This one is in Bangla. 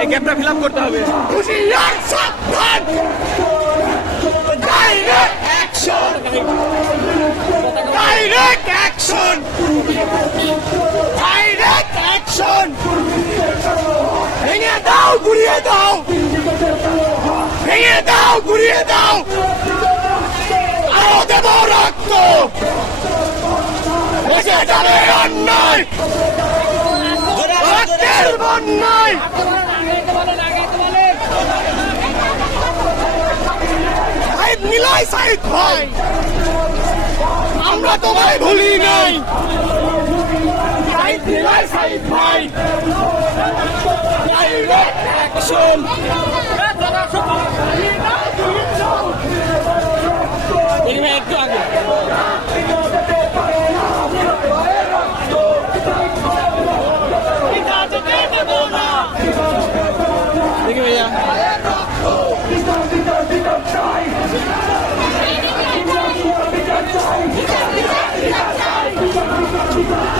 এই গ্যাপটা ফিল আপ করতে হবে। ভেঙে দাও, ঘুরিয়ে দাও, ভেঙে দাও, ঘুরিয়ে দাও, আরো দেব রক্ত, বসে যাবে অন্যায়, রক্তের বন্যায়। মিলাই সাইদ ভাই, আমরা তোমায় ভুলি নাই। মিলাই সাইদ ভাই, ডাইরেক্ট অ্যাকশন। একটু আগে দেখি ভাইয়া বিচার